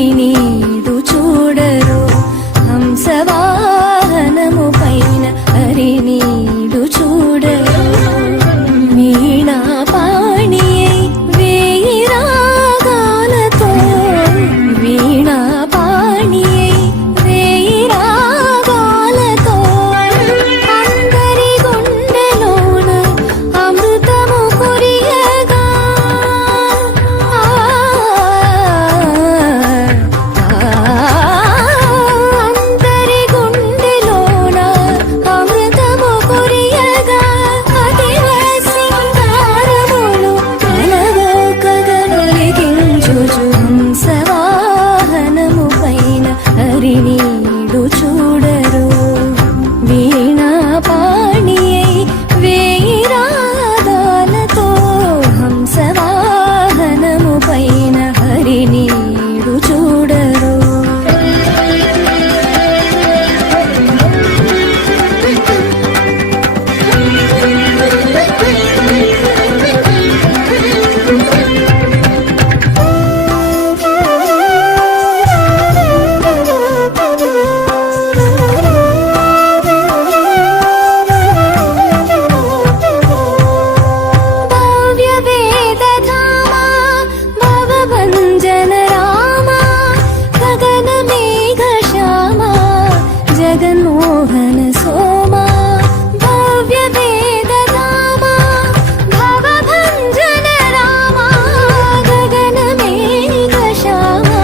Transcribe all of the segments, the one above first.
హరి నీడు చూడరు హంసవాహనము పైన హరి నీడు చూడరు వీణా పాణియై వేయి రాగాలతో వీణా పాణియై వేయి రాగాలతో అందరి గుండెలోన అమృతము కురియగా అందరి గుండెలోన అమృతము కురియగా అతివ సింగారములు అలవోకగనొలిగించుచు హంసవాహనము పైన హరి నీడు చూడరు వీణా పాణియై వేయి రాగాలతో హంసవాహనము పైన హరి నీడు చూడరు భవ్య వేదధామా భవభంజన రామా గగన మేఘ శ్యామా జగన్మోహన సోమా భవ్య వేదధామా భవభంజన రామా గగన మేఘ శ్యామా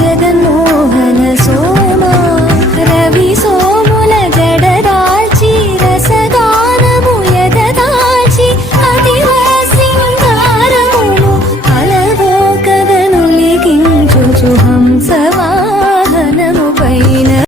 జగన్మోహన సోమా రవి సోముల జడదాల్చి రసగానము ఎదదాల్చి అతివ సింగారములు అలవోకగనొలిగించుచు హంసవాహనము పైన